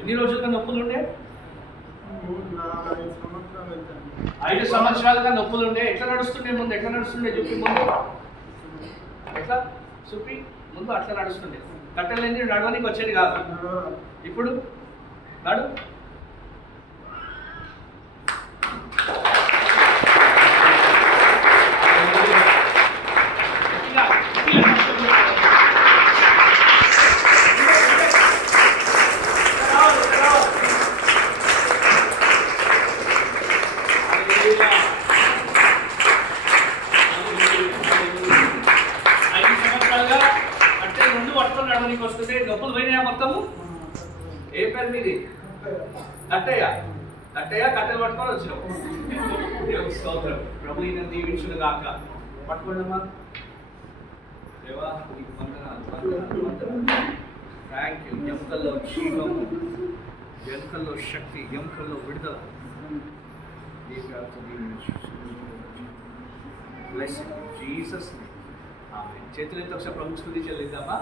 ఎన్ని రోజులుగా నొప్పులు ఉండే? 5 సంవత్సరాలుగా నొప్పులు ఉండే. ఎట్లా నడుస్తుండే ముందు? ఎట్లా నడుస్తుండే చూపి ముందు. ఎట్లా చూపి ముందు అట్లా నడుస్తుండే. కట్టెలేని నడవనికి వచ్చేది కాదు. ఇప్పుడు నడు. నడవనికి వస్తుంటే నొప్పులు పోయినాయా మొత్తము? ఏ పేరు మీది? కట్టయ్య. కట్టయ్య కట్టెలు పట్టుకొని వచ్చినావు. దేవుని స్తోత్రం. ప్రభు ఈయన దీవించును గాక. పట్టుకోండమ్మా. దేవా నీకు వందనాలు. Thank you. ఎముకల్లో జీవము, ఎముకల్లో శక్తి, ఎముకల్లో విడుదల. Blessing Jesus name. ఆమేన్. చేతులెత్తి ఒకసారి ప్రభువుకి స్తుతి చెల్లిద్దామా?